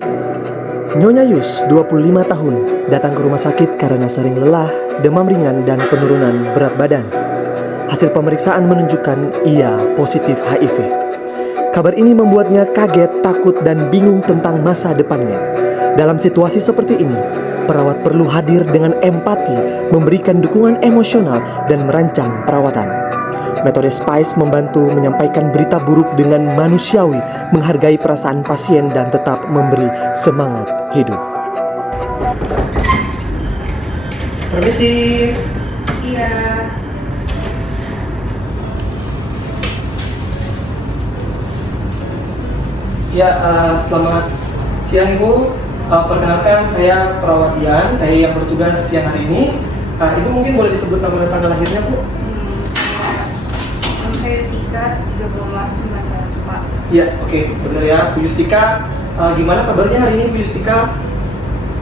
Nyonya Yus, 25 tahun, datang ke rumah sakit karena sering lelah, demam ringan, dan penurunan berat badan. Hasil pemeriksaan menunjukkan ia positif HIV. Kabar ini membuatnya kaget, takut, dan bingung tentang masa depannya. Dalam situasi seperti ini, perawat perlu hadir dengan empati, memberikan dukungan emosional, dan merancang perawatan. Metode SPICE membantu menyampaikan berita buruk dengan manusiawi, menghargai perasaan pasien, dan tetap memberi semangat hidup. Permisi. Iya. Ya, selamat siang Bu. Perkenalkan saya perawat Ian, saya yang bertugas siang hari ini. Ibu mungkin boleh disebut nama dan tanggal lahirnya Bu? Saya Yustika, 1391 Pak. Iya, oke, benar ya Bu Yustika. Gimana kabarnya hari ini Bu Yustika?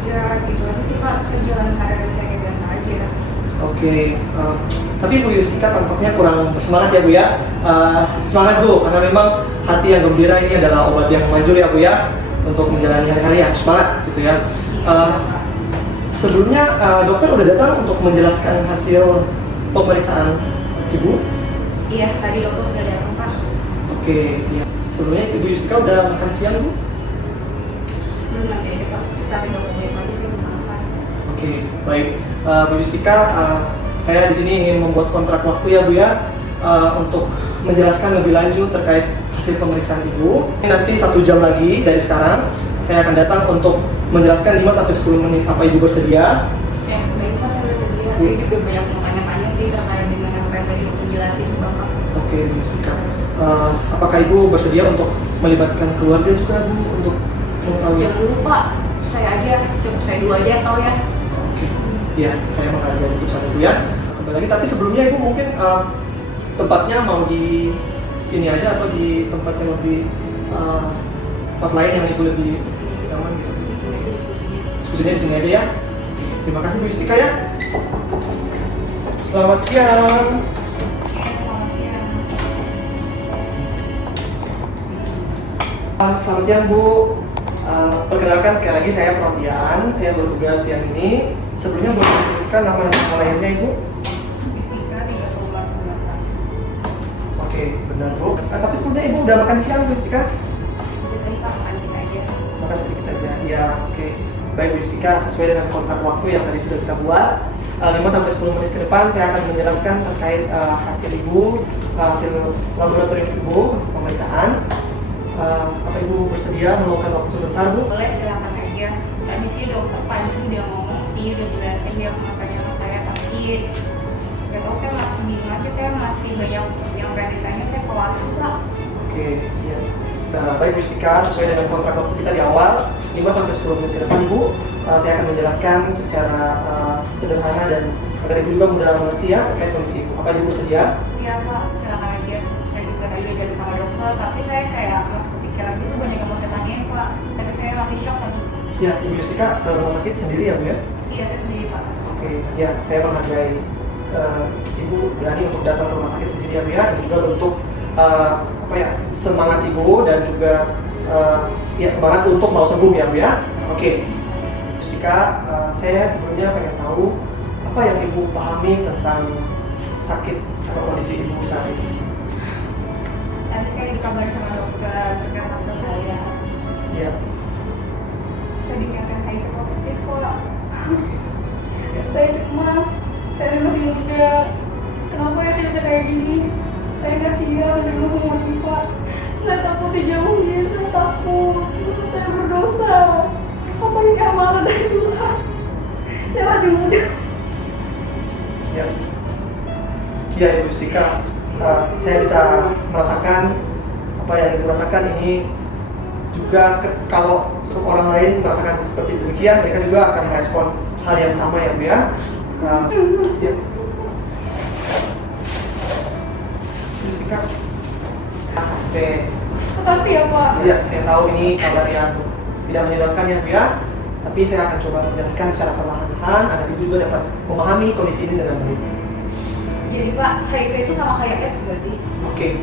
Ya gitu aja sih Pak, saya jalan hari-hari saya kayak biasa aja. Oke, tapi Bu Yustika tampaknya kurang bersemangat ya Bu ya. Semangat Bu, karena memang hati yang gembira ini adalah obat yang manjur ya Bu ya, untuk menjalani hari-hari yang semangat gitu ya. Sebelumnya dokter udah datang untuk menjelaskan hasil pemeriksaan Ibu? Iya, tadi dokter sudah datang Pak. Oke, ya. Sebelumnya Ibu Yustika udah makan siang Bu? Belum nanti aja Pak, tapi 20 menit lagi saya mau makan. Oke, baik. Bu Yustika, saya di sini ingin membuat kontrak waktu ya Bu ya, untuk menjelaskan lebih lanjut terkait hasil pemeriksaan Ibu. Nanti 1 jam lagi dari sekarang, saya akan datang untuk menjelaskan 5-10 menit. Apa Ibu bersedia? Ya, baik Pak, saya bersedia. Saya juga banyak mau tanya-tanya sih terkait dengan apa yang tadi dokter jelasin ke Bapak. Oke, Bu Yustika. Apakah Ibu bersedia untuk melibatkan keluarga juga Bu untuk mengetahui? Jangan dulu Pak, saya aja, cukup saya dulu aja yang tahu ya. Oke, ya saya menghargai keputusan Ibu ya. Kembali lagi, tapi sebelumnya Ibu mungkin tempatnya mau di sini aja atau di tempat yang lebih tempat lain yang Ibu lebih Di sini aja. nyaman gitu? Di sini aja diskusinya. Diskusinya di sini aja ya. Terima kasih Bu Yustika ya. Selamat siang. Oke, selamat siang. Selamat siang Bu. Perkenalkan sekali lagi saya Protian, saya bertugas siang ini. Sebelumnya boleh disebutkan nama dan tanggal lahirnya Ibu? Yustika, 1391. Oke, benar Bu. Tapi sebelumnya Ibu udah makan siang Bu Yustika? Udah tadi Pak, makan kita aja. Makan sedikit aja. Ya, oke. Baik Bu Yustika, sesuai dengan kontrak waktu yang tadi sudah kita buat, 5-10 menit ke depan saya akan menjelaskan terkait hasil Ibu, hasil laboratorium Ibu, hasil pemeriksaan. Apa Ibu bersedia meluangkan waktu sebentar Bu? Boleh, silakan aja. Tadi sih dokter Panji udah ngomong sih, udah jelasin dia masalahnya ke saya, tapi gak tau saya masih bingung aja, saya masih banyak yang pengen ditanya, saya khawatir Pak. Oke, ya. Baik Bu Yustika, sesuai dengan kontrak waktu kita di awal, 5-10 menit ke depan Ibu, saya akan menjelaskan secara sederhana dan agar Ibu juga mudah mengerti ya terkait kondisi Ibu. Apa Ibu bersedia? Iya Pak, silakan aja. Saya juga tadi udah jelasin sama dokter, tapi saya kayak masih kepikiran gitu, banyak yang mau saya tanyain Pak. Tapi saya masih shock tadi. Ya, Ibu Yustika ke rumah sakit sendiri ya Bu ya? Iya, saya sendiri Pak. Oke, ya saya menghargai Ibu berani untuk datang ke rumah sakit sendiri ya Bu ya, dan juga bentuk semangat Ibu dan juga ya semangat untuk mau sembuh ya Bu ya. Oke, Yustika, saya sebelumnya pengen tahu apa yang Ibu pahami tentang sakit atau kondisi Ibu saat ini. Tadi saya dikabarin sama dokter terkait hasil saya. Ya. Saya dinyatakan HIV positif kok. Saya cemas, saya masih muda. Kenapa ya saya bisa kayak gini? Saya nggak siap menerima semua ini Pak. Saya takut dijauhin, saya takut. Saya berdosa. Apa yang gak marah dari Tuhan? Saya masih muda. Ya, ya Ibu Yustika, saya bisa merasakan apa yang Ibu rasakan ini juga kalau seorang lain merasakan seperti demikian, mereka juga akan merespon hal yang sama ya Bu ya. Ya. Yustika, oke. Makasih ya Pak. Ya, saya tahu ini kabar yang tidak menyenangkan ya Bu ya. Tapi saya akan coba menjelaskan secara perlahan-lahan agar Ibu juga dapat memahami kondisi ini dengan baik. Jadi Pak, HIV itu sama kayak AIDS gak sih? Oke,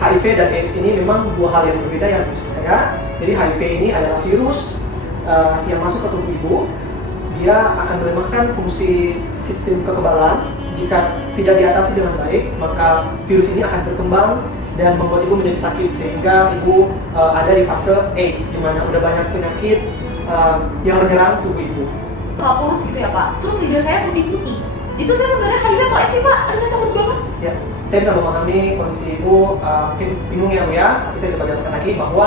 HIV dan AIDS ini memang dua hal yang berbeda ya Bu Rustika. Jadi HIV ini adalah virus yang masuk ke tubuh ibu. Dia akan melemahkan fungsi sistem kekebalan. Jika tidak diatasi dengan baik, maka virus ini akan berkembang dan membuat ibu menjadi sakit, sehingga ibu ada di fase AIDS, di mana udah banyak penyakit yang menyerang tubuh ibu. Pak kurus gitu ya Pak, terus lidah saya putih-putih. Itu saya sebenarnya HIV atau AIDS sih Pak? Aduh saya takut banget. Ya, saya bisa memahami kondisi ibu, mungkin bingung ya Bu ya, tapi saya coba jelaskan lagi bahwa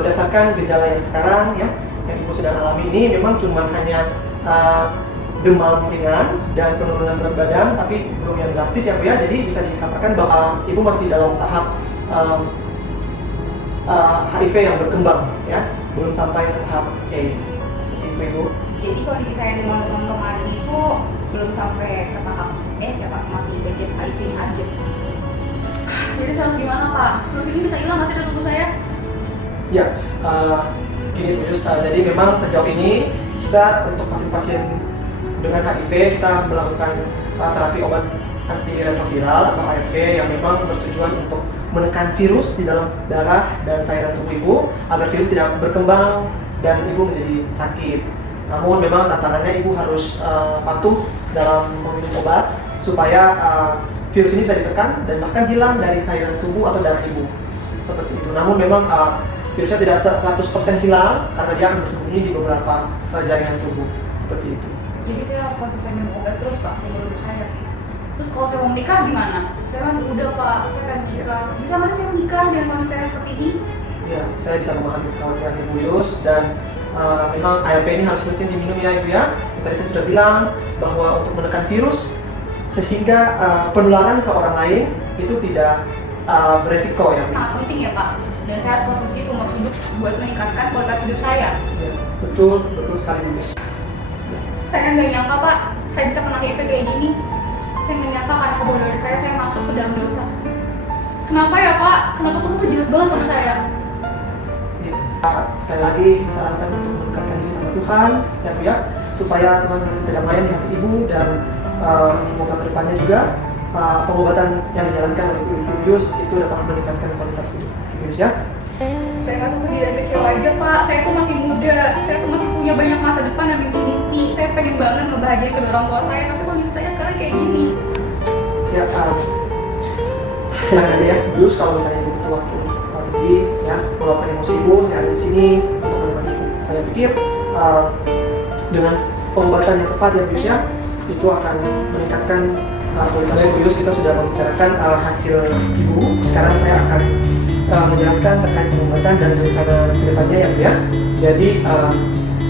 berdasarkan gejala yang sekarang ya, yang ibu sedang alami ini memang cuma hanya demam ringan dan penurunan berat badan, tapi belum yang drastis ya Bu ya. Jadi bisa dikatakan bahwa ibu masih dalam tahap HIV yang berkembang ya, belum sampai ke tahap AIDS. Itu Ibu. Jadi kondisi saya dengan demam kemarin itu belum sampai ke tahap AIDS ya Pak, masih bagian HIV aja. Jadi saya harus gimana Pak? Virus ini bisa hilang nggak sih dari tubuh saya? Ya, gini Bu Yus, jadi memang sejauh ini kita untuk pasien-pasien dengan HIV kita melakukan terapi obat antiretroviral atau ARV yang memang bertujuan untuk menekan virus di dalam darah dan cairan tubuh ibu agar virus tidak berkembang dan ibu menjadi sakit. Namun memang tantangannya ibu harus patuh dalam meminum obat supaya virus ini bisa ditekan dan bahkan hilang dari cairan tubuh atau darah ibu. Seperti itu. Namun memang virusnya tidak 100% hilang karena dia akan bersembunyi di beberapa jaringan tubuh. Seperti itu. Jadi saya harus konsisten minum obat terus Pak, sebelum saya. Terus kalau saya mau menikah gimana? Saya masih muda Pak, saya pengen menikah. Bisa nggak sih menikah dengan kondisi saya seperti ini? Ya, saya bisa memahami kekhawatiran Ibu Yus dan memang ARV ini harus rutin diminum ya Ibu ya. Tadi saya sudah bilang bahwa untuk menekan virus sehingga penularan ke orang lain itu tidak beresiko ya Bu. Sangat penting ya Pak. Dan saya harus konsumsi seumur hidup buat meningkatkan kualitas hidup saya. Ya, betul sekali Bu Yus. Saya nggak nyangka Pak, saya bisa kena HIV kayak gini. Saya nggak nyangka karena kebodohan saya masuk ke dalam dosa. Kenapa ya Pak? Kenapa Tuhan tuh jahat banget sama saya? Ya, sekali lagi sarankan untuk mendekatkan diri sama Tuhan ya Bu ya, supaya Tuhan kasih kedamaian di hati Ibu dan semoga kedepannya juga pengobatan yang dijalankan oleh Ibu Yus itu dapat meningkatkan kualitas hidup Ibu Yus ya. Saya merasa sedih dan kecewa aja Pak. Saya tuh masih muda, saya tuh masih punya banyak masa depan dan mimpi-mimpi. Saya pengen banget ngebahagiain kedua orang tua saya, tapi kondisi saya sekarang kayak gini. Ya, silakan aja ya, Yus kalau misalnya Ibu butuh waktu sedih ya, meluapkan emosi Ibu, saya ada di sini untuk menemani Ibu. Saya pikir dengan pengobatan yang tepat ya Yus ya, itu akan meningkatkan kualitas Ibu Yus. Kita sudah membicarakan hasil Ibu. Sekarang saya akan menjelaskan terkait pengobatan dan rencana kedepannya ya Bu ya. Jadi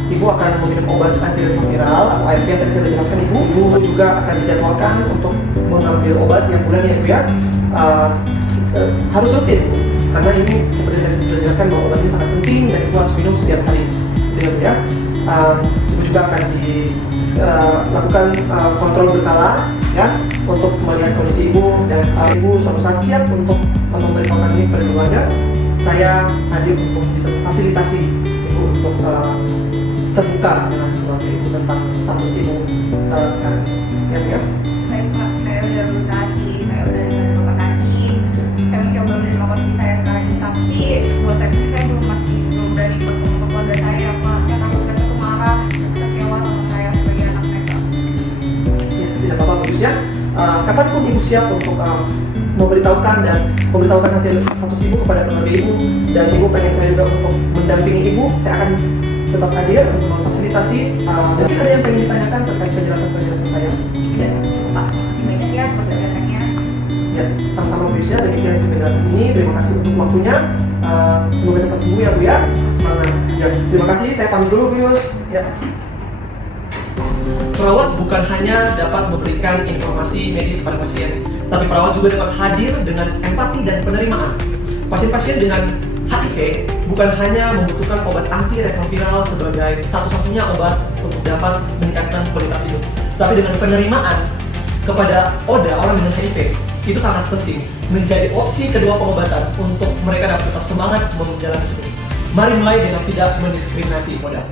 Ibu akan meminum obat antiretroviral atau ARV yang tadi saya sudah jelaskan Ibu. Ibu juga akan dijadwalkan untuk mengambil obat yang bulan ya Bu ya. Harus rutin karena ini seperti yang saya sudah jelaskan bahwa obat ini sangat penting dan Ibu harus minum setiap hari. Gitu ya Bu ya. Ibu juga akan dilakukan kontrol berkala ya untuk melihat kondisi Ibu dan Ibu suatu saat siap untuk memberitahukan ini kepada keluarga. Saya hadir untuk bisa memfasilitasi Ibu untuk terbuka dengan keluarga Ibu tentang status Ibu sekarang ya Bu ya. Baik Pak, saya udah berusaha sih, saya udah dengerin Bapak tadi. Saya mencoba menerima kondisi saya sekarang ini, tapi buat saat ini saya belum berani bertemu ke keluarga saya Pak. Saya takut mereka tuh marah, kecewa sama saya sebagai anak mereka. Ya, tidak apa-apa bagus ya. Kapanpun Ibu siap untuk memberitahukan hasil status Ibu kepada keluarga Ibu dan Ibu pengen saya juga untuk mendampingi Ibu, saya akan tetap hadir untuk memfasilitasi. Mungkin ada yang pengen ditanyakan terkait penjelasan saya? Ya, Pak, makasih banyak ya buat penjelasannya. Ya, sama-sama Bu Yus ya. Demikian sesi penjelasan ini. Terima kasih untuk waktunya. Semoga cepat sembuh ya Bu ya. Semangat. Ya, terima kasih. Saya pamit dulu Bu Yus. Ya. Perawat bukan hanya dapat memberikan informasi medis kepada pasien, tapi perawat juga dapat hadir dengan empati dan penerimaan. Pasien-pasien dengan HIV bukan hanya membutuhkan obat antiretroviral sebagai satu-satunya obat untuk dapat meningkatkan kualitas hidup, tapi dengan penerimaan kepada ODA orang dengan HIV itu sangat penting menjadi opsi kedua pengobatan untuk mereka dapat tetap semangat menjalani hidup. Mari mulai dengan tidak mendiskriminasi ODA.